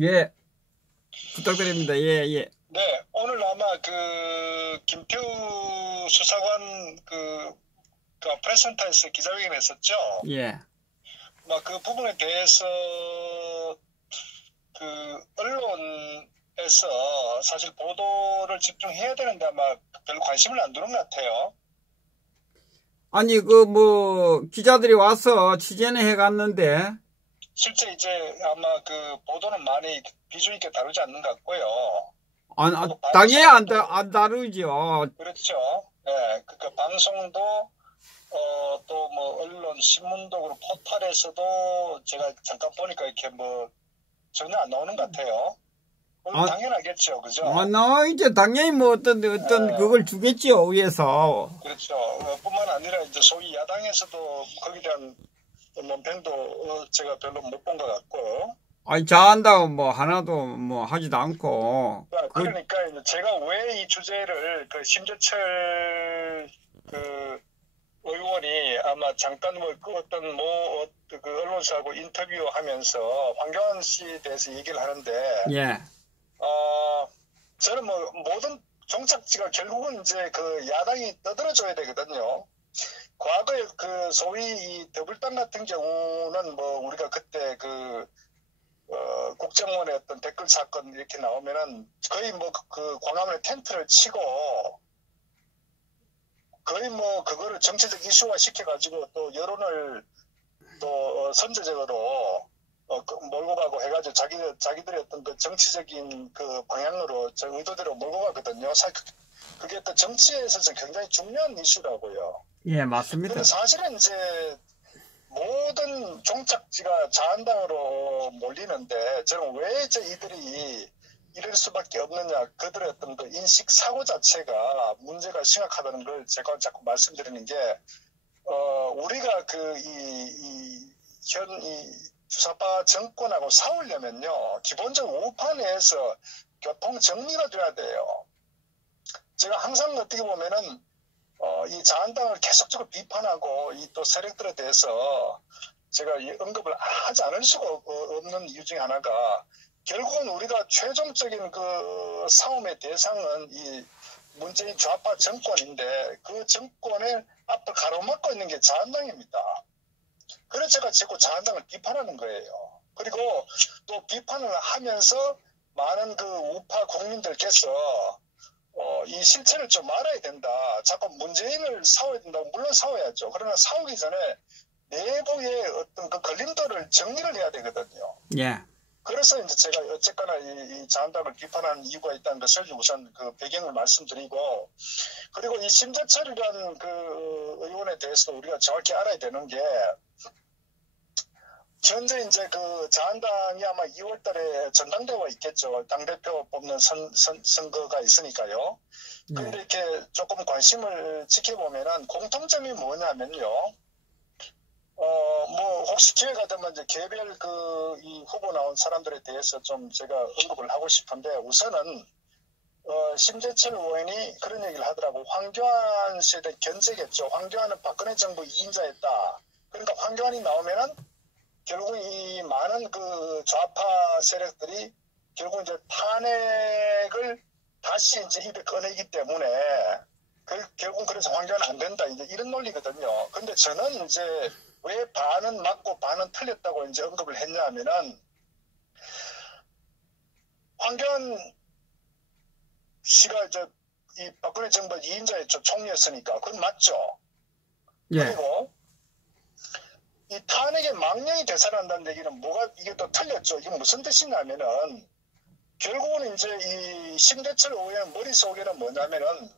예, 부탁드립니다. 예, 예. 네, 오늘 아마 김태우 수사관 프레스센터에서 기자회견 했었죠. 예. 그 부분에 대해서 언론에서 사실 보도를 집중해야 되는데 아마 별로 관심을 안 두는 것 같아요. 아니, 기자들이 와서 취재는 해갔는데. 실제 이제 아마 보도는 많이 비중 있게 다루지 않는 것 같고요. 당연히 안 다루죠. 그렇죠. 예, 방송도, 또 언론, 신문도, 그리고 포털에서도 제가 잠깐 보니까 이렇게 전혀 안 나오는 것 같아요. 당연하겠죠. 그죠? 이제 당연히 어떤 그걸 주겠지요, 위에서. 그렇죠. 뿐만 아니라 이제 소위 야당에서도 거기에 대한 논평도 제가 별로 못 본 것 같고. 아니, 잘한다고 하나도 하지도 않고. 그러니까 이제 제가 왜 이 주제를 심재철 의원이 아마 잠깐 그 언론사하고 인터뷰하면서 황교안 씨에 대해서 얘기를 하는데. 예. 저는 모든 종착지가 결국은 이제 야당이 떠들어줘야 되거든요. 과거에 소위 이 더불당 같은 경우는 우리가 그때 국정원의 어떤 댓글 사건 이렇게 나오면은 거의 광화문에 텐트를 치고 거의 그거를 정치적 이슈화 시켜가지고 또 여론을 또 선제적으로 몰고 가고 해가지고 자기들의 어떤 정치적인 방향으로 의도대로 몰고 가거든요. 그게 또 정치에서 굉장히 중요한 이슈라고요. 예, 맞습니다. 근데 사실은 이제 모든 종착지가 자한당으로 몰리는데 저는 왜 이들이 이럴 수밖에 없느냐, 그들의 어떤 인식 사고 자체가 문제가 심각하다는 걸 제가 자꾸 말씀드리는 게 우리가 주사파 정권하고 싸우려면요, 기본적으로 우파 내에서 교통 정리가 돼야 돼요. 제가 항상 어떻게 보면은 이 자한당을 계속적으로 비판하고 이 또 세력들에 대해서 제가 언급을 하지 않을 수가 없는 이유 중에 하나가, 결국은 우리가 최종적인 싸움의 대상은 이 문재인 좌파 정권인데 그 정권의 앞을 가로막고 있는 게 자한당입니다. 그래서 제가 자꾸 자한당을 비판하는 거예요. 그리고 또 비판을 하면서 많은 우파 국민들께서 이 실체를 좀 알아야 된다. 자꾸 문재인을 싸워야 된다고, 물론 싸워야죠. 그러나 싸우기 전에 내부의 어떤 걸림돌을 정리를 해야 되거든요. 예. 그래서 이제 제가 어쨌거나 이 자한당을 비판하는 이유가 있다는 것을 우선 배경을 말씀드리고, 그리고 이 심재철이라는 의원에 대해서 우리가 정확히 알아야 되는 게, 현재 이제 자한당이 아마 2월 달에 전당대회가 있겠죠. 당대표 뽑는 선거가 있으니까요. 그런데 이렇게 조금 관심을 지켜보면은 공통점이 뭐냐면요. 혹시 기회가 되면 이제 개별 이 후보 나온 사람들에 대해서 좀 제가 언급을 하고 싶은데, 우선은, 심재철 의원이 그런 얘기를 하더라고. 황교안 씨에 대한 견제겠죠. 황교안은 박근혜 정부 2인자였다. 그러니까 황교안이 나오면은 결국 이 많은 좌파 세력들이 결국 이제 탄핵을 다시 이제 입에 꺼내기 때문에 결국 그래서 황교안은 안 된다, 이제 이런 논리거든요. 근데 저는 이제 왜 반은 맞고 반은 틀렸다고 이제 언급을 했냐 하면은, 황교안 씨가 이제 이 박근혜 정부 2인자였죠. 총리였으니까. 그건 맞죠. 예. 그리고 이 탄핵에 망령이 되살아난다는 얘기는 이게 또 틀렸죠. 이게 무슨 뜻이냐면은, 결국은 이제 이 심재철 의원 머릿속에는 뭐냐면은,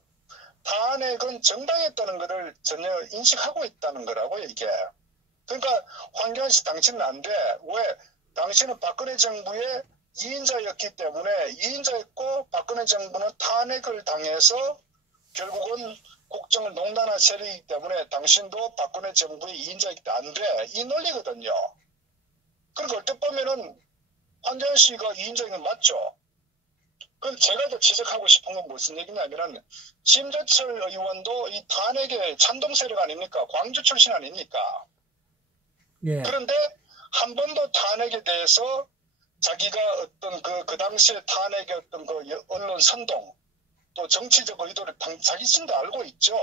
탄핵은 정당했다는 것을 전혀 인식하고 있다는 거라고요, 이게. 그러니까 황교안 씨 당신은 안 돼. 왜? 당신은 박근혜 정부의 2인자였기 때문에, 2인자였고 박근혜 정부는 탄핵을 당해서 결국은 국정을 농단한 세력이기 때문에 당신도 박근혜 정부의 2인자이기 때문에 안 돼. 이 논리거든요. 그러니까 얼핏 보면은 황교안 씨가 2인자인 건 맞죠. 그럼 제가 더 지적하고 싶은 건 무슨 얘기냐면은, 심재철 의원도 이 탄핵의 찬동 세력 아닙니까? 광주 출신 아닙니까? 예. 그런데 한 번도 탄핵에 대해서 자기가 어떤 그 당시에 탄핵의 어떤 그 언론 선동 또 정치적 의도를 자기 스스로 알고 있죠.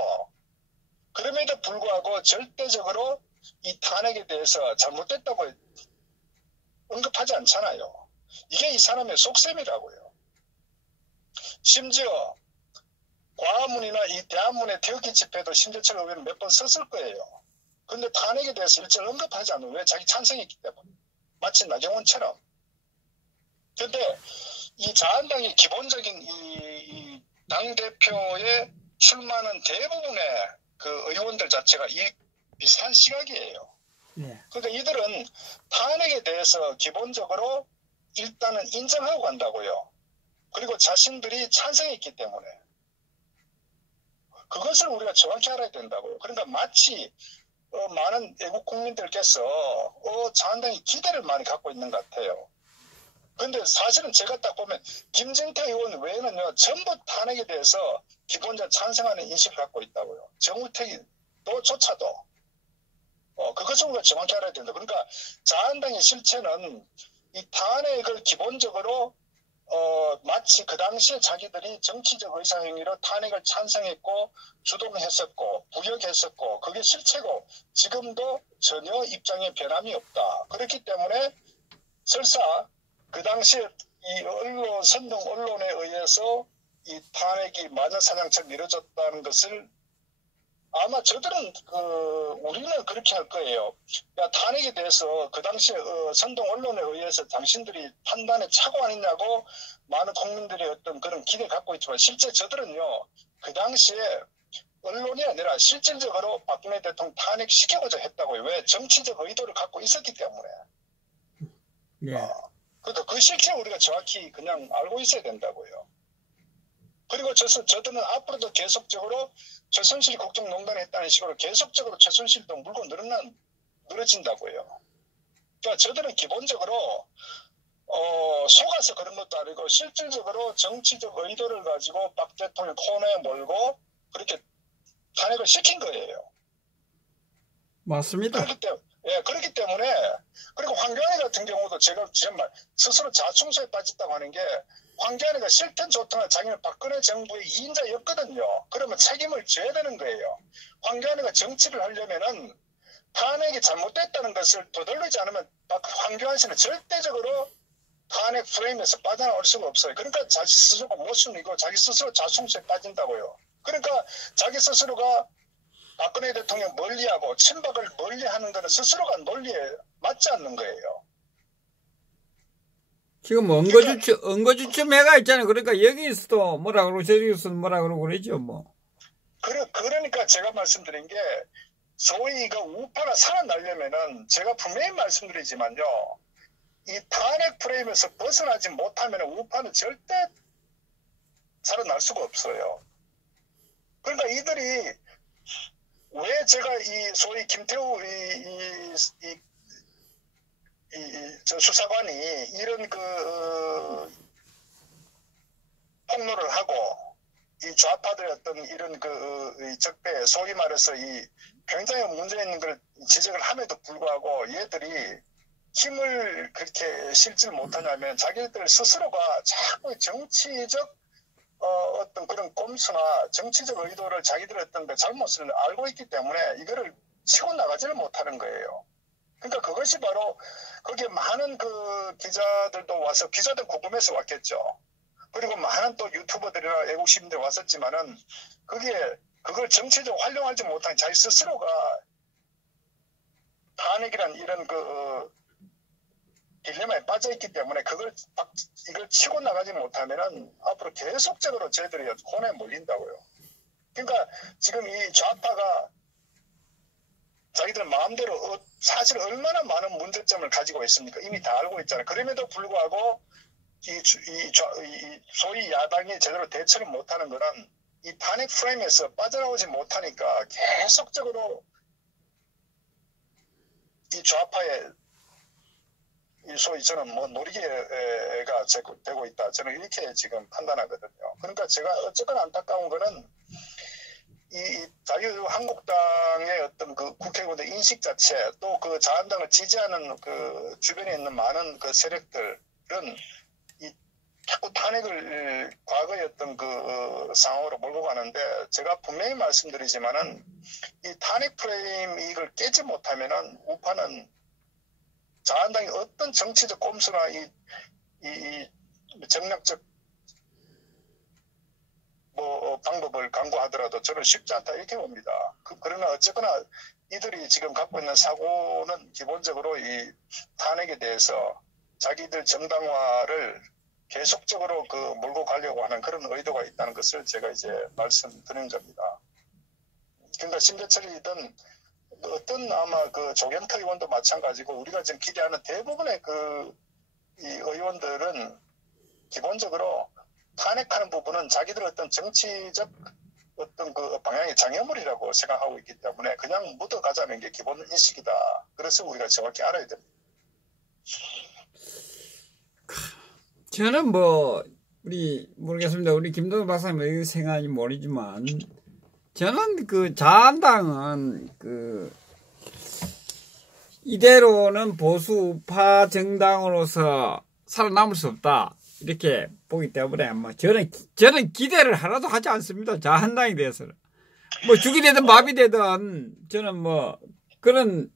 그럼에도 불구하고 절대적으로 이 탄핵에 대해서 잘못됐다고 언급하지 않잖아요. 이게 이 사람의 속셈이라고요. 심지어 광화문이나 이 대한문의 태극기 집회도 심재철 의원은 몇 번 썼을 거예요. 그런데 탄핵에 대해서 일절 언급하지 않는 왜 자기 찬성했기 때문에. 마치 나경원처럼. 그런데 이 자한당의 기본적인 이 당대표에 출마하는 대부분의 그 의원들 자체가 이 비슷한 시각이에요. 네. 그러니까 이들은 탄핵에 대해서 기본적으로 일단은 인정하고 간다고요. 그리고 자신들이 찬성했기 때문에. 그것을 우리가 정확히 알아야 된다고요. 그러니까 마치 많은 애국 국민들께서 자한당이 기대를 많이 갖고 있는 것 같아요. 그런데 사실은 제가 딱 보면 김진태 의원 외에는요 전부 탄핵에 대해서 기본적으로 찬성하는 인식을 갖고 있다고요. 정우택도 조차도 그것을 우리가 정확히 알아야 된다. 그러니까 자한당의 실체는 이 탄핵을 기본적으로 마치 그 당시에 자기들이 정치적 의사행위로 탄핵을 찬성했고 주동했었고 부역했었고 그게 실체고 지금도 전혀 입장에 변함이 없다. 그렇기 때문에 설사 그 당시에 이 언론 선동 언론에 의해서 이 탄핵이 마녀사냥처럼 이루어졌다는 것을 아마 저들은 우리는 그렇게 할 거예요. 야, 탄핵에 대해서 그 당시에 선동 언론에 의해서 당신들이 판단에 착오 아니냐고 많은 국민들이 어떤 그런 기대 갖고 있지만 실제 저들은요 그 당시에 언론이 아니라 실질적으로 박근혜 대통령 탄핵시키고자 했다고요. 왜? 정치적 의도를 갖고 있었기 때문에. 네. 그러니까 그 실체를 우리가 정확히 그냥 알고 있어야 된다고요. 그리고 저들은 앞으로도 계속적으로 최순실 국정농단에 했다는 식으로 계속적으로 최순실도 물고 늘어진다고요. 그러니까 저들은 기본적으로 속아서 그런 것도 아니고 실질적으로 정치적 의도를 가지고 박 대통령 코너에 몰고 그렇게 탄핵을 시킨 거예요. 맞습니다. 그렇기 때문에 그리고 황교안이 같은 경우도 제가 정말 스스로 자충수에 빠졌다고 하는 게 황교안이가 싫든 좋든 자기는 박근혜 정부의 2인자였거든요. 그러면 책임을 져야 되는 거예요. 황교안이가 정치를 하려면은 탄핵이 잘못됐다는 것을 되돌리지 않으면 황교안 씨는 절대적으로 탄핵 프레임에서 빠져나올 수가 없어요. 그러니까 자기 스스로가 모순이고 자기 스스로 자충수에 빠진다고요. 그러니까 자기 스스로가 박근혜 대통령 멀리하고 친박을 멀리하는 것은 스스로가 논리에 맞지 않는 거예요. 지금 언거주춤해가 있잖아요. 그러니까 여기서도 뭐라 그러고 저기서도 뭐라 그러고 그러죠 뭐. 그러니까 제가 말씀드린 게 소위 그 우파가 살아나려면은 제가 분명히 말씀드리지만요. 이 탄핵 프레임에서 벗어나지 못하면 우파는 절대 살아날 수가 없어요. 그러니까 이들이 왜 제가 이 소위 김태우 저 수사관이 이런 폭로를 하고 이 좌파들의 어떤 이런 적폐 소위 말해서 이 굉장히 문제 있는 걸 지적을 함에도 불구하고 얘들이 힘을 그렇게 실질 못하냐면 자기들 스스로가 자꾸 정치적 어떤 그런 꼼수나 정치적 의도를 자기들의 어떤 그 잘못을 알고 있기 때문에 이거를 치고 나가지를 못하는 거예요. 그러니까 그것이 바로 거기에 많은 그 기자들도 와서 기자들 궁금해서 왔겠죠. 그리고 많은 또 유튜버들이나 애국 시민들 왔었지만은 그걸 정치적으로 활용하지 못한 자기 스스로가 탄핵이란 이런 딜레마에 빠져있기 때문에 이걸 치고 나가지 못하면은 앞으로 계속적으로 저희들이 혼에 몰린다고요. 그러니까 지금 이 좌파가 자기들 마음대로 사실 얼마나 많은 문제점을 가지고 있습니까? 이미 다 알고 있잖아요. 그럼에도 불구하고 이 소위 야당이 제대로 대처를 못하는 거는 이 탄핵 프레임에서 빠져나오지 못하니까 계속적으로 이 좌파의 소위 저는 뭐 놀이개가 되고 있다. 저는 이렇게 지금 판단하거든요. 그러니까 제가 어쨌거나 안타까운 거는 이 자유한국당의 어떤 그 국회의원의 인식 자체 또 그 자한당을 지지하는 그 주변에 있는 많은 그 세력들은 국민들은 자꾸 탄핵을 과거의 어떤 그 상황으로 몰고 가는데, 제가 분명히 말씀드리지만은 이 탄핵 프레임 이걸 깨지 못하면은 우파는 자한당이 어떤 정치적 꼼수나 이 정략적 방법을 강구하더라도 저는 쉽지 않다 이렇게 봅니다. 그러나 어쨌거나 이들이 지금 갖고 있는 사고는 기본적으로 이 탄핵에 대해서 자기들 정당화를 계속적으로 몰고 가려고 하는 그런 의도가 있다는 것을 제가 이제 말씀드린 겁니다. 그러니까 심재철이든 어떤 아마 조경태 의원도 마찬가지고 우리가 지금 기대하는 대부분의 이 의원들은 기본적으로 탄핵하는 부분은 자기들 어떤 정치적 어떤 방향의 장애물이라고 생각하고 있기 때문에 그냥 묻어가자는 게 기본 인식이다. 그래서 우리가 정확히 알아야 됩니다. 저는 모르겠습니다. 우리 김동현 박사님 어떻게 생각하는지 모르지만, 저는 자한당은 이대로는 보수 우파 정당으로서 살아남을 수 없다. 이렇게 보기 때문에, 저는 기대를 하나도 하지 않습니다. 자한당에 대해서는. 죽이 되든 밥이 되든, 저는 그런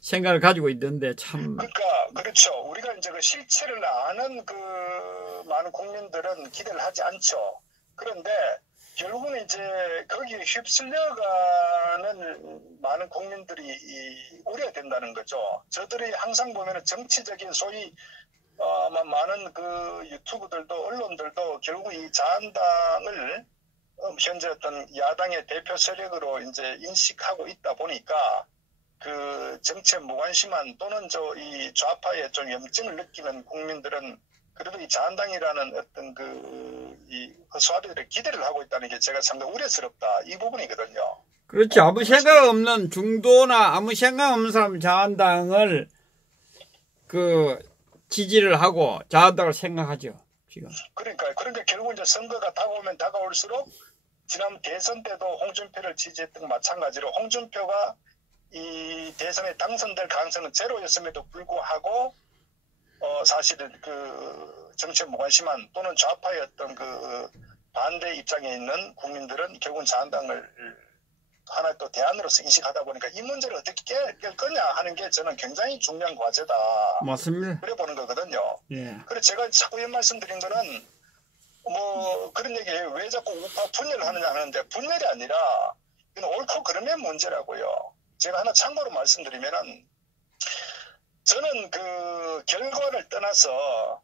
생각을 가지고 있는데, 참. 그러니까, 그렇죠. 우리가 이제 실체를 아는 많은 국민들은 기대를 하지 않죠. 그런데, 결국은 이제 거기에 휩쓸려가는 많은 국민들이 우려된다는 거죠. 저들이 항상 보면은 정치적인 소위 많은 유튜브들도 언론들도 결국 이 자한당을 현재 어떤 야당의 대표 세력으로 이제 인식하고 있다 보니까 정치에 무관심한 또는 이 좌파의 좀 염증을 느끼는 국민들은 그래도 이 자한당이라는 어떤 이 허수아비들의 기대를 하고 있다는 게 제가 상당히 우려스럽다. 이 부분이거든요. 그렇지. 아무 생각 없는 중도나 아무 생각 없는 사람 자한당을 지지를 하고 자한당을 생각하죠. 지금. 그러니까 결국 이제 선거가 다가오면 다가올수록 지난 대선 때도 홍준표를 지지했던 마찬가지로 홍준표가 이 대선에 당선될 가능성은 제로였음에도 불구하고 사실은 정치에 무관심한 또는 좌파의 어떤 반대 입장에 있는 국민들은 결국은 자한당을 하나의 또 대안으로서 인식하다 보니까 이 문제를 어떻게 깰 거냐 하는 게 저는 굉장히 중요한 과제다. 맞습니다. 그래 보는 거거든요. 예. 그래서 제가 자꾸 이 말씀드린 거는 그런 얘기예요. 왜 자꾸 우파 분열을 하느냐 하는데 분열이 아니라 이건 옳고 그름의 문제라고요. 제가 하나 참고로 말씀드리면은 저는 결과를 떠나서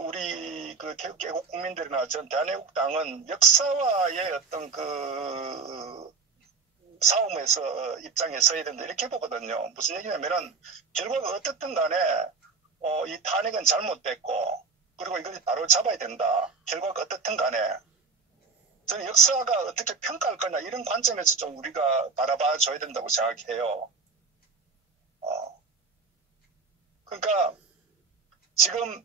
우리 개국 국민들이나 전 대한애국당은 역사와의 어떤 싸움에서 입장에 서야 된다 이렇게 보거든요. 무슨 얘기냐면은 결과가 어떻든 간에 이 탄핵은 잘못됐고 그리고 이걸 바로 잡아야 된다. 결과가 어떻든 간에 저는 역사가 어떻게 평가할 거냐 이런 관점에서 좀 우리가 바라봐 줘야 된다고 생각해요. 그러니까 지금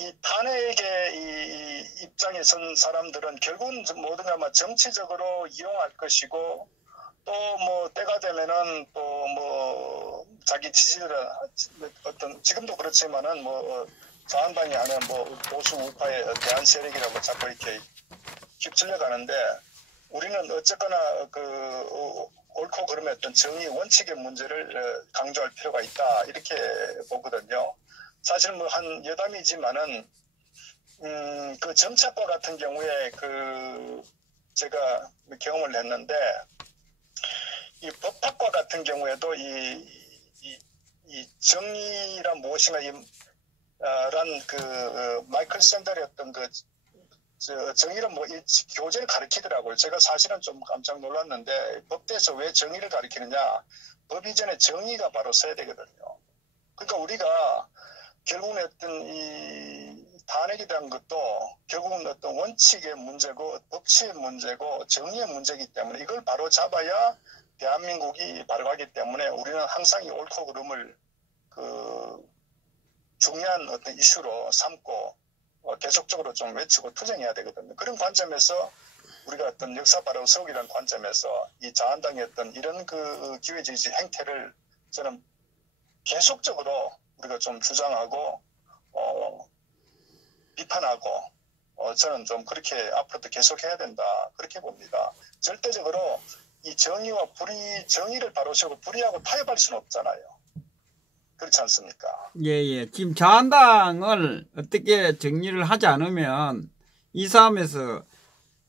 이 탄핵의 이 입장에 선 사람들은 결국은 뭐든지 아마 정치적으로 이용할 것이고 또 때가 되면은 또 자기 지지를 어떤 지금도 그렇지만은 자한당이 하는 보수 우파의 대한 세력이라고 자꾸 이렇게 휩쓸려 가는데 우리는 어쨌거나 옳고 그름의 어떤 정의 원칙의 문제를 강조할 필요가 있다 이렇게 보거든요. 사실 한 여담이지만은 정착과 같은 경우에 제가 경험을 했는데 이 법학과 같은 경우에도 이 정의란 무엇인가 마이클 샌델의 어떤 정의를 이 교재를 가르치더라고요. 제가 사실은 좀 깜짝 놀랐는데 법대에서 왜 정의를 가르치느냐? 법 이전에 정의가 바로 서야 되거든요. 그러니까 우리가 결국은 어떤 이 탄핵에 대한 것도 결국은 어떤 원칙의 문제고 법치의 문제고 정의의 문제이기 때문에 이걸 바로 잡아야 대한민국이 바로 가기 때문에 우리는 항상 이 옳고 그름을 중요한 어떤 이슈로 삼고 계속적으로 좀 외치고 투쟁해야 되거든요. 그런 관점에서 우리가 어떤 역사 바로 세우기라는 관점에서 이 자한당의 어떤 이런 기회주의 행태를 저는 계속적으로 우리가 좀 주장하고 비판하고 저는 좀 그렇게 앞으로도 계속해야 된다 그렇게 봅니다. 절대적으로 이 정의와 불의, 정의를 바로 세우고 불의하고 타협할 수는 없잖아요. 그렇지 않습니까? 예. 지금 자한당을 어떻게 정리를 하지 않으면 이 싸움에서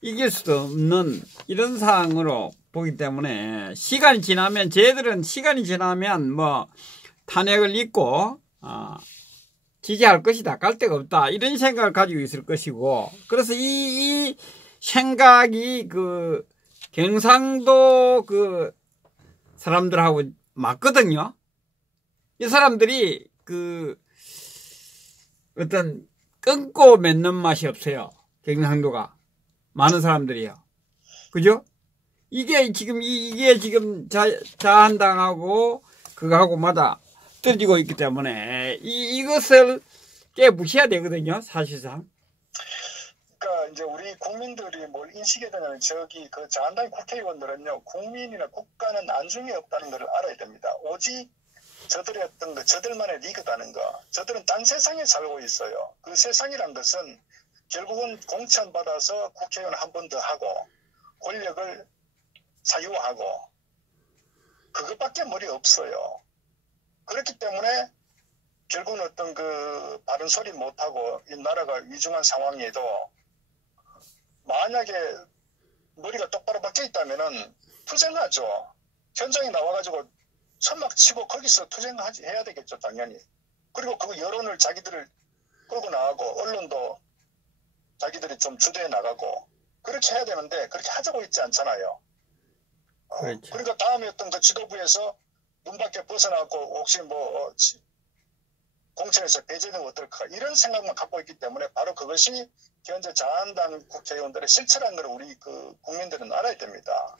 이길 수도 없는 이런 상황으로 보기 때문에 시간이 지나면 쟤들은 시간이 지나면 뭐 탄핵을 잊고 지지할 것이다. 갈 데가 없다. 이런 생각을 가지고 있을 것이고 그래서 이 생각이 그 경상도 그 사람들하고 맞거든요. 이 사람들이 그 어떤 끊고 맺는 맛이 없어요. 경상도가 많은 사람들이요. 그죠? 이게 지금 자한당하고 그거하고 마다 떨어지고 있기 때문에 이것을 깨부셔야 되거든요. 사실상. 그러니까 이제 우리 국민들이 뭘 인식해야 되냐면 저기 그 자한당 국회의원들은요 국민이나 국가는 안중에 없다는 것을 알아야 됩니다. 오직 저들의 어떤 저들만의 리그다는 거. 저들은 딴 세상에 살고 있어요. 그 세상이란 것은 결국은 공천받아서 국회의원 한 번 더 하고 권력을 사유하고 그것밖에 머리 없어요. 그렇기 때문에 결국은 어떤 그 바른 소리 못하고 이 나라가 위중한 상황에도 만약에 머리가 똑바로 박혀 있다면은 투쟁하죠. 현장에 나와가지고 천막 치고 거기서 투쟁해야 되겠죠, 당연히. 그리고 그 여론을 자기들을 끌고 나가고 언론도 자기들이 좀 주도해 나가고 그렇게 해야 되는데 그렇게 하자고 있지 않잖아요. 그렇죠. 그러니까 다음에 어떤 그 지도부에서 문 밖에 벗어나고 혹시 뭐 공천에서 배제되면 어떨까 이런 생각만 갖고 있기 때문에 바로 그것이 현재 자한당 국회의원들의 실체라는 걸 우리 그 국민들은 알아야 됩니다.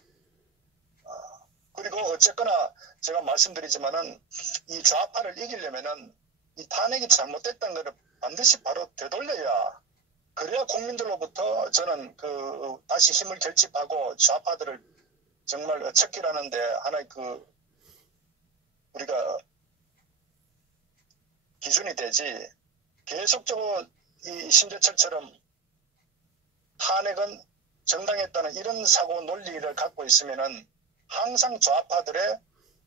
그리고 어쨌거나 제가 말씀드리지만은 이 좌파를 이기려면은 이 탄핵이 잘못됐다는 것을 반드시 바로 되돌려야 그래야 국민들로부터 저는 그 다시 힘을 결집하고 좌파들을 정말 척결하는데 하나의 그 우리가 기준이 되지 계속적으로 이 심재철처럼 탄핵은 정당했다는 이런 사고 논리를 갖고 있으면은 항상 좌파들의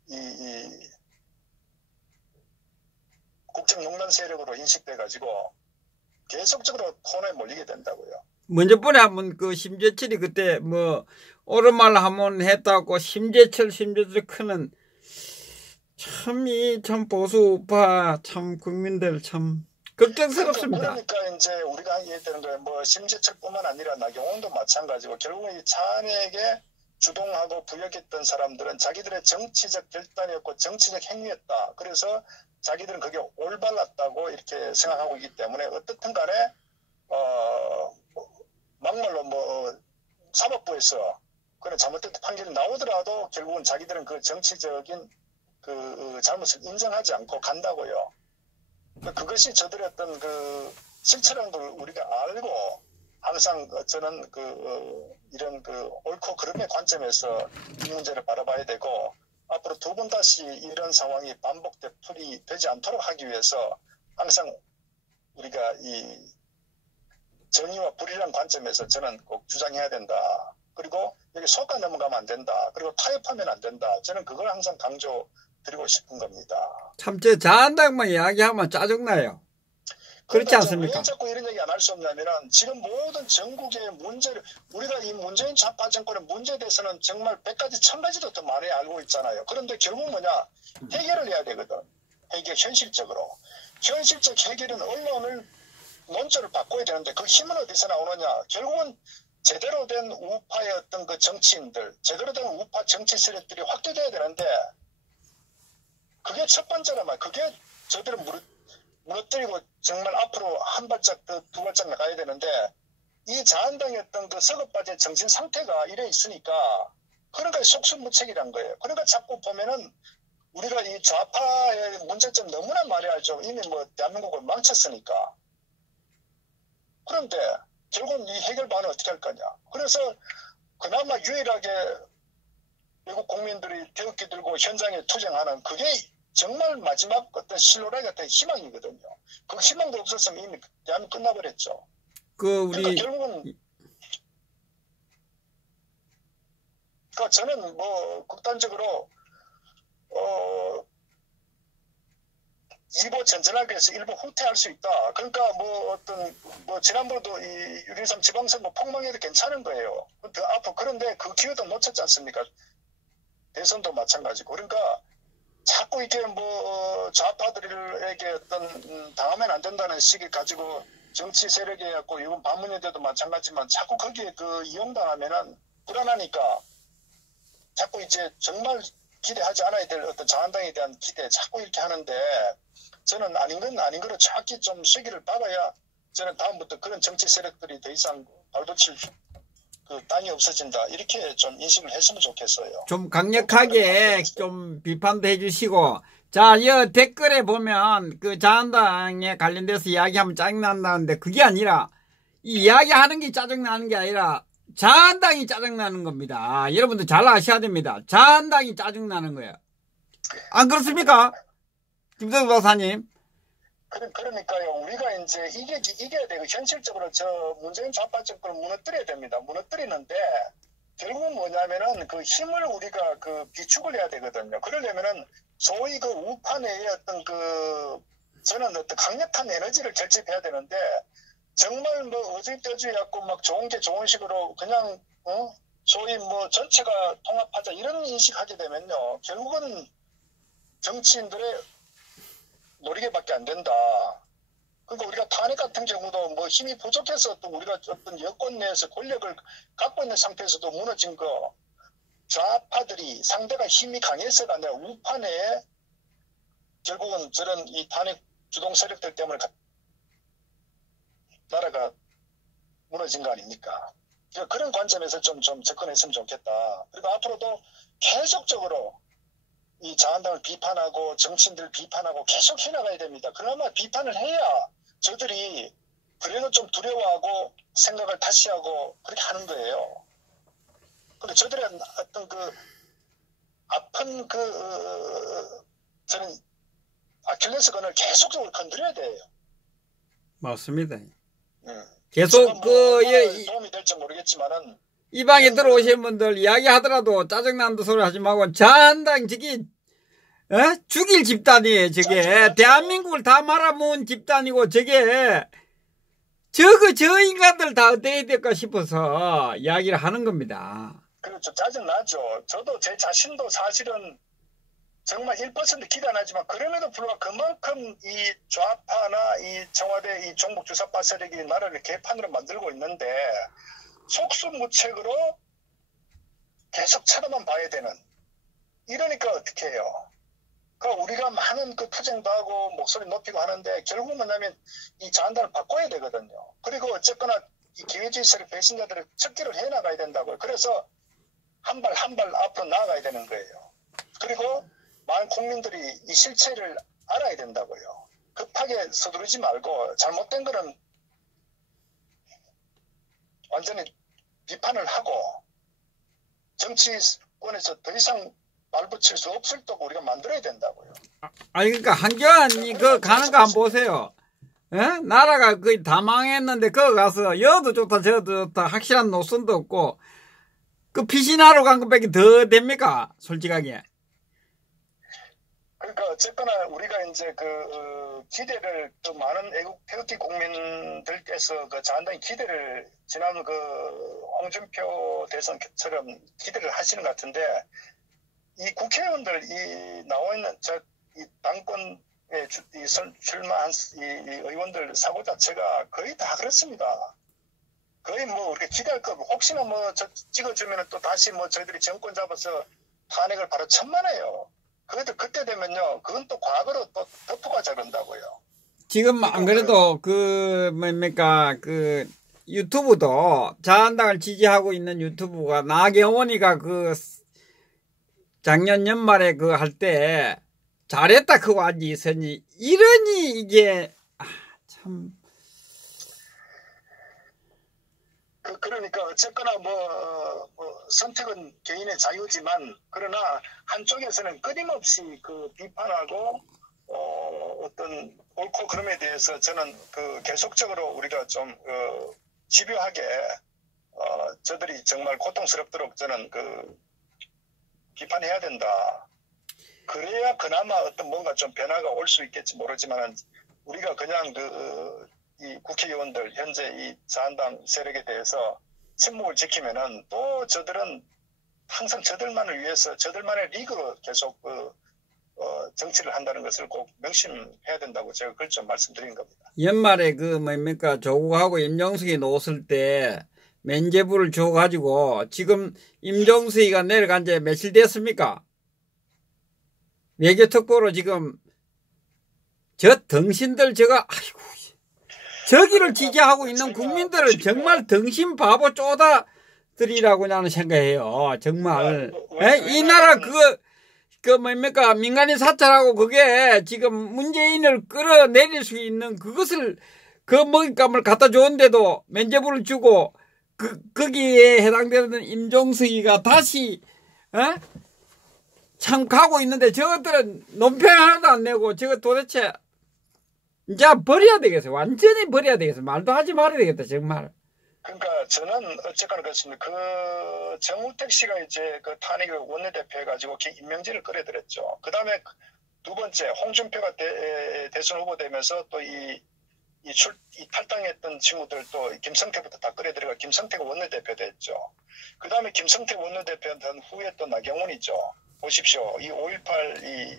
이 국정농단 세력으로 인식돼가지고 계속적으로 코너에 몰리게 된다고요. 먼저 번에 한번 그 심재철이 그때 뭐 옳은 말 한번 했다고 심재철 크는 참 보수 우파 참 국민들 참 걱정스럽습니다. 그러니까 이제 우리가 얘기했다는 거예요. 뭐 심재철뿐만 아니라 나경원도 마찬가지고 결국은 이 탄핵에 주동하고 부역했던 사람들은 자기들의 정치적 결단이었고 정치적 행위였다. 그래서 자기들은 그게 올바랐다고 이렇게 생각하고 있기 때문에 어떻든 간에 막말로 뭐 사법부에서 그런 잘못된 판결이 나오더라도 결국은 자기들은 그 정치적인 그 잘못을 인정하지 않고 간다고요. 그것이 저들의 어떤 그 실체라는 걸 우리가 알고 항상 저는 이런 옳고 그름의 관점에서 이 문제를 바라봐야 되고 앞으로 두 번 다시 이런 상황이 되지 않도록 하기 위해서 항상 우리가 이 정의와 불의란 관점에서 저는 꼭 주장해야 된다. 그리고 여기 속아 넘어가면 안 된다. 그리고 타협하면 안 된다. 저는 그걸 항상 강조드리고 싶은 겁니다. 참 저 자한당만 이야기하면 짜증나요. 그렇지 않습니까? 왜 자꾸 이런 얘기 안 할 수 없냐면은 지금 모든 전국의 문제를 우리가 이 문재인 좌파 정권의 문제에 대해서는 정말 100가지 1000가지도 더 많이 알고 있잖아요. 그런데 결국 뭐냐 해결을 해야 되거든. 해결 현실적으로. 현실적 해결은 언론을 논조를 바꿔야 되는데 그 힘은 어디서 나오느냐. 결국은 제대로 된 우파의 어떤 그 정치인들, 제대로 된 우파 정치 세력들이 확대돼야 되는데 그게 첫 번째란 말이야. 그게 저들을 무너뜨리고 정말 앞으로 한 발짝 두 발짝 나가야 되는데 이 자한당의 어떤 그 서급빠진 정신 상태가 이래 있으니까 그러니까 속수무책이란 거예요. 그러니까 자꾸 보면은 우리가 이 좌파의 문제점 너무나 많이 알죠. 이미 뭐 대한민국을 망쳤으니까. 그런데 결국은 이 해결 방안을 어떻게 할 거냐. 그래서 그나마 유일하게 외국 국민들이 태극기 들고 현장에 투쟁하는 그게 정말 마지막 어떤 실로라기 같은 희망이거든요. 그 희망도 없었으면 이미 대한민국 끝나버렸죠. 우리 그러니까 결국은 저는 뭐 극단적으로 일부 전전하기 위해서 일부 후퇴할 수 있다. 그러니까 지난번에도 이 유리삼 지방선거 폭망해도 괜찮은 거예요. 앞으로 그런데 그 기회도 놓쳤지 않습니까? 대선도 마찬가지고. 그러니까 자꾸 이게 좌파들에게 어떤 당하면 안 된다는 식을 가지고 정치 세력이 갖고 이번 반문회 때도 마찬가지지만 자꾸 거기에 이용당하면은 불안하니까 자꾸 이제 정말 기대하지 않아야 될 어떤 자한당에 대한 기대 자꾸 이렇게 하는데 저는 아닌 건 아닌 거로 정확히 좀 시기를 박아야 저는 다음부터 그런 정치 세력들이 더 이상 발돋칠 땅이 없어진다. 이렇게 좀 인식을 했으면 좋겠어요. 좀 강력하게 좀 비판도 해주시고. 자, 이 댓글에 보면 자한당에 관련돼서 이야기하면 짜증난다는데 그게 아니라 이 이야기하는 게 짜증나는 게 아니라 자한당이 짜증나는 겁니다. 여러분들 잘 아셔야 됩니다. 자한당이 짜증나는 거예요. 안 그렇습니까? 김성수 박사님. 그러니까요. 우리가 이제 이겨야 되고 현실적으로 문재인 좌파 정권을 무너뜨려야 됩니다. 무너뜨리는데 결국은 뭐냐면은 그 힘을 우리가 비축을 해야 되거든요. 그러려면은 소위 우파 내의 어떤 저는 어떤 강력한 에너지를 결집해야 되는데 정말 어질떠질 갖고 막 좋은 게 좋은 식으로 그냥 소위 전체가 통합하자 이런 인식하게 되면요. 결국은 정치인들의 노리개밖에 안 된다. 그러니까 우리가 탄핵 같은 경우도 힘이 부족해서 또 우리가 어떤 여권 내에서 권력을 갖고 있는 상태에서도 무너진 거 좌파들이 상대가 힘이 강해서가 아니라 우파 내에 결국은 저런 이 탄핵 주동 세력들 때문에 나라가 무너진 거 아닙니까? 그런 관점에서 좀 접근했으면 좋겠다. 그리고 앞으로도 계속적으로 이 자한당을 비판하고 정치인들을 비판하고 계속 해나가야 됩니다. 그나마 비판을 해야 저들이 그래도 좀 두려워하고 생각을 다시 하고 그렇게 하는 거예요. 근데 저들의 어떤 아픈 저는 아킬레스건을 계속적으로 건드려야 돼요. 맞습니다. 계속 도움이 될지 모르겠지만은 이 방에 들어오신 분들 이야기하더라도 짜증난다 소리 하지 말고 자한당 저기 죽일 집단이에요. 저게 대한민국을 다 말아먹은 집단이고 저게 저 인간들 다 어떻게 될까 싶어서 이야기를 하는 겁니다. 그렇죠. 짜증나죠. 저도 제 자신도 사실은 정말 1% 기대 안 하지만 그럼에도 불구하고 그만큼 이 좌파나 이 청와대 이 종북 주사파 세력이 나라를 개판으로 만들고 있는데 속수무책으로 계속 쳐다만 봐야 되는 이러니까 어떻게 해요? 우리가 많은 투쟁도 하고 목소리 높이고 하는데 결국은 뭐냐면 이 자한당을 바꿔야 되거든요. 그리고 어쨌거나 이 기회주의 세력 배신자들을 척기를 해나가야 된다고요. 그래서 한 발 한 발 앞으로 나아가야 되는 거예요. 그리고 많은 국민들이 이 실체를 알아야 된다고요. 급하게 서두르지 말고 잘못된 거는 완전히 비판을 하고 정치권에서 더 이상 발붙일 수 없을 때 우리가 만들어야 된다고요. 아니 그러니까 한교안이 가는 거 한번 보세요. 나라가 거의 다 망했는데 거기 가서 여도 좋다 저도 좋다 확실한 노선도 없고 피신하러 간 것밖에 더 됩니까? 솔직하게. 그러니까 어쨌거나 우리가 이제 기대를 또 많은 태극기 국민들께서 자한당의 기대를 지난 홍준표 대선처럼 기대를 하시는 것 같은데 이 국회의원들 이 나와 있는 이 당권에 출마한 이 의원들 사고 자체가 거의 다 그렇습니다. 거의 우리가 기대할 거 혹시나 찍어주면 또 다시 저희들이 정권 잡아서 탄핵을 바로 천만해요. 그래도 그때 되면요, 그건 또 과거로 또 덮어가자 그런다고요. 지금 안 그래도 유튜브도 자한당을 지지하고 있는 유튜브가 나경원이가 작년 연말에 할 때 잘했다 완전히 있으니 이러니 이게 참. 그러니까 어쨌거나 선택은 개인의 자유지만 그러나 한쪽에서는 끊임없이 그 비판하고 어떤 옳고 그름에 대해서 저는 그 계속적으로 우리가 좀 집요하게 저들이 정말 고통스럽도록 저는 그 비판해야 된다. 그래야 그나마 어떤 뭔가 좀 변화가 올 수 있겠지 모르지만 우리가 그냥 이 국회의원들 현재 이 자한당 세력에 대해서 침묵을 지키면은 또 저들은 항상 저들만을 위해서 저들만의 리그로 계속 정치를 한다는 것을 꼭 명심해야 된다고 제가 그걸 좀 말씀드린 겁니다. 연말에 뭡니까 조국하고 임종석이 놓았을 때 면죄부를 줘가지고 지금 임종석이가 내려간 지 며칠 됐습니까? 외교특보로 지금 저 덩신들 아이고 저기를 지지하고 있는 국민들은 정말 덩신 바보 쪼다들이라고 나는 생각해요. 정말 이 나라 뭡니까 민간인 사찰하고 그게 지금 문재인을 끌어내릴 수 있는 그것을 그 먹잇감을 갖다 줬는데도 면죄부를 주고 거기에 해당되는 임종석이가 다시 참 가고 있는데 저것들은 논평 하나도 안 내고 저거 도대체 이제 버려야 되겠어요. 완전히 버려야 되겠어요. 말도 하지 말아야 되겠다 정말. 그러니까 저는 어쨌거나 그렇습니다. 그 정우택 씨가 이제 그 탄핵 원내대표 해가지고 임명진을 끌어들였죠. 그 다음에 두 번째 홍준표가 대선 후보 되면서 또 이 탈당했던 친구들 또 김성태부터 다 끌어들여가 김성태가 원내대표 됐죠. 그 다음에 김성태 원내대표 된 후에 또 나경원이죠. 보십시오. 이 5.18 이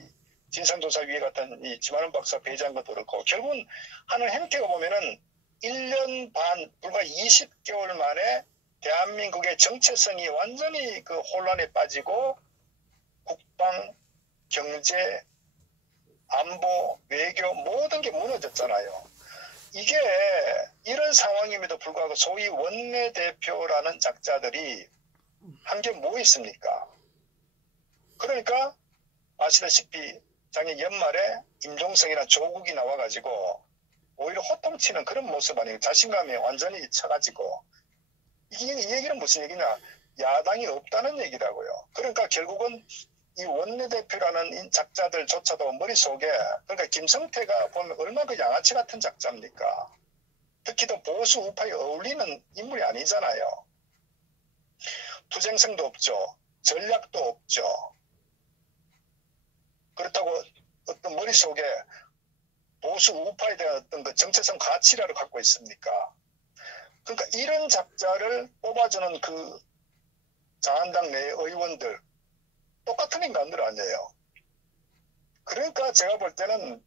진상조사위에 같은 이 지만원 박사 배제한 것도 그렇고 결국은 하는 행태가 보면은 1년 반 불과 20개월 만에 대한민국의 정체성이 완전히 그 혼란에 빠지고 국방, 경제, 안보, 외교 모든 게 무너졌잖아요. 이게 이런 상황임에도 불구하고 소위 원내대표라는 작자들이 한 게 뭐 있습니까? 그러니까 아시다시피 작년 연말에 임종석이나 조국이 나와가지고 오히려 호통치는 그런 모습 아니에요. 자신감이 완전히 쳐가지고. 이 얘기는 무슨 얘기냐. 야당이 없다는 얘기라고요. 그러니까 결국은 이 원내대표라는 작자들조차도 머릿속에 그러니까 김성태가 보면 얼마나 그 양아치 같은 작자입니까. 특히 또 보수 우파에 어울리는 인물이 아니잖아요. 투쟁성도 없죠. 전략도 없죠. 그렇다고 어떤 머릿속에 보수 우파에 대한 어떤 그 정체성 가치라를 갖고 있습니까? 그러니까 이런 작자를 뽑아주는 그 자한당 내 의원들 똑같은 인간들 아니에요. 그러니까 제가 볼 때는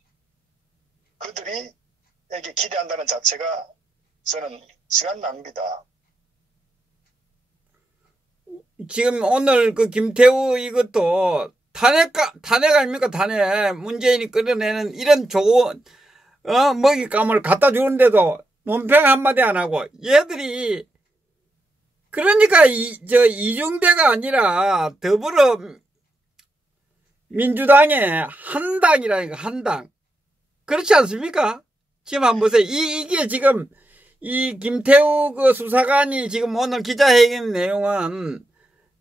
그들이 에게 기대한다는 자체가 저는 시간 낭비다. 지금 오늘 그 김태우 이것도 탄핵 아닙니까? 탄핵. 문재인이 끌어내는 이런 좋은, 먹잇감을 갖다 주는데도 논평 한마디 안 하고, 얘들이, 그러니까 이중대가 아니라 더불어민주당의 한 당이라니까, 한 당. 그렇지 않습니까? 지금 한번 보세요. 이게 지금, 이 김태우 그 수사관이 지금 오늘 기자회견 내용은,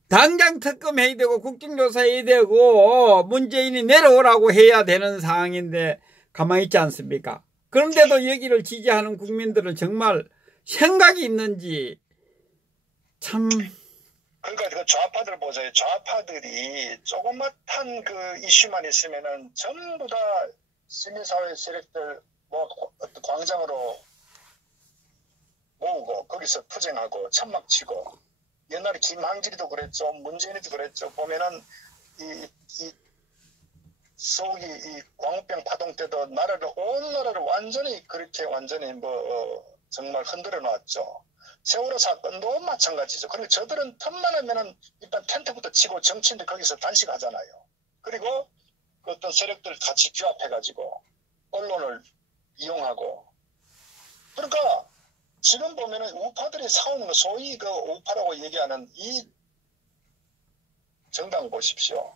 당장 특검 해야 되고 국정조사 해야 되고 문재인이 내려오라고 해야 되는 상황인데 가만히 있지 않습니까? 그런데도 여기를 지지하는 국민들은 정말 생각이 있는지 참. 그러니까 그 좌파들 보세요. 좌파들이 조그맣한 그 이슈만 있으면은 전부 다 시민사회 세력들 어떤 광장으로 모으고 거기서 투쟁하고 천막치고. 옛날에 김항길이도 그랬죠. 문재인이도 그랬죠. 보면은 소위 이 광우병 파동 때도 온 나라를 완전히 그렇게 완전히 정말 흔들어 놨죠. 세월호 사건도 마찬가지죠. 그리고 저들은 틈만 하면은 일단 텐트부터 치고 정치인들 거기서 단식하잖아요. 그리고 그 어떤 세력들 같이 규합해가지고 언론을 이용하고. 그러니까 지금 보면은 우파들이 싸우는 거 소위 그 우파라고 얘기하는 이 정당 보십시오.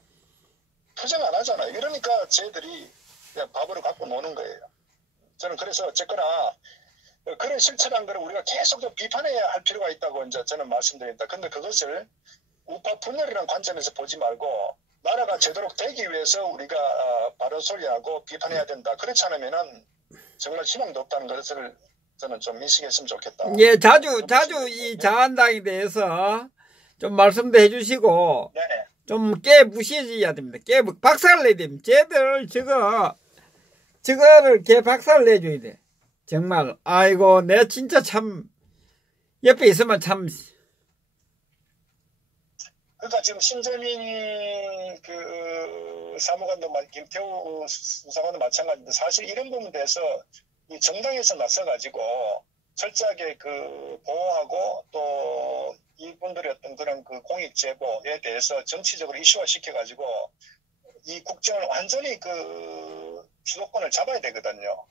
투쟁 안 하잖아요. 이러니까 쟤들이 그냥 밥으로 갖고 노는 거예요. 저는 그래서 어쨌거나 그런 실체란 걸 우리가 계속 비판해야 할 필요가 있다고 이제 저는 말씀드립니다. 근데 그것을 우파 분열이라는 관점에서 보지 말고 나라가 제대로 되기 위해서 우리가 바른 소리하고 비판해야 된다. 그렇지 않으면은 정말 희망도 없다는 것을 저는 좀 인식했으면 좋겠다. 예, 자주 이 자한당에 대해서 좀 말씀도 해주시고, 네네. 좀 무시해야 됩니다. 박살을 내야 됩니다. 쟤들 저거를 박살을 내줘야 돼. 정말, 아이고, 내 진짜 참, 옆에 있으면 참. 그러니까 지금 신재민 사무관도 김태우 수사관도 마찬가지인데 사실 이런 부분에 대해서 이 정당에서 나서가지고 철저하게 보호하고 또 이분들의 어떤 그런 공익 제보에 대해서 정치적으로 이슈화 시켜가지고 이 국정을 완전히 주도권을 잡아야 되거든요.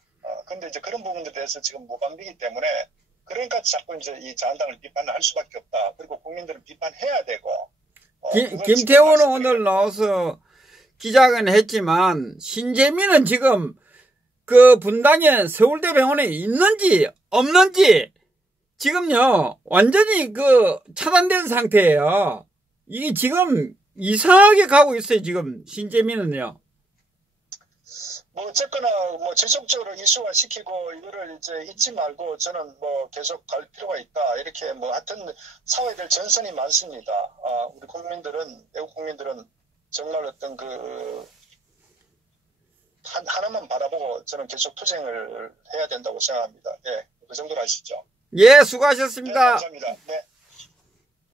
근데 이제 그런 부분들에 대해서 지금 무방비이기 때문에 그러니까 자꾸 이제 이 자한당을 비판을 할 수밖에 없다. 그리고 국민들을 비판해야 되고. 김태호는 오늘 나와서 기자회견을 했지만 신재민은 지금 분당에 서울대병원에 있는지 없는지 지금요 완전히 차단된 상태예요. 이게 지금 이상하게 가고 있어요. 지금 신재민은요. 뭐 어쨌거나 지속적으로 이슈화 시키고 이거를 이제 잊지 말고 저는 계속 갈 필요가 있다. 이렇게 하여튼 사회될 전선이 많습니다. 우리 국민들은 외국 국민들은 정말 어떤 하나만 바라보고 저는 계속 투쟁을 해야 된다고 생각합니다. 예, 그 정도로 하시죠. 예, 수고하셨습니다. 네, 감사합니다. 네.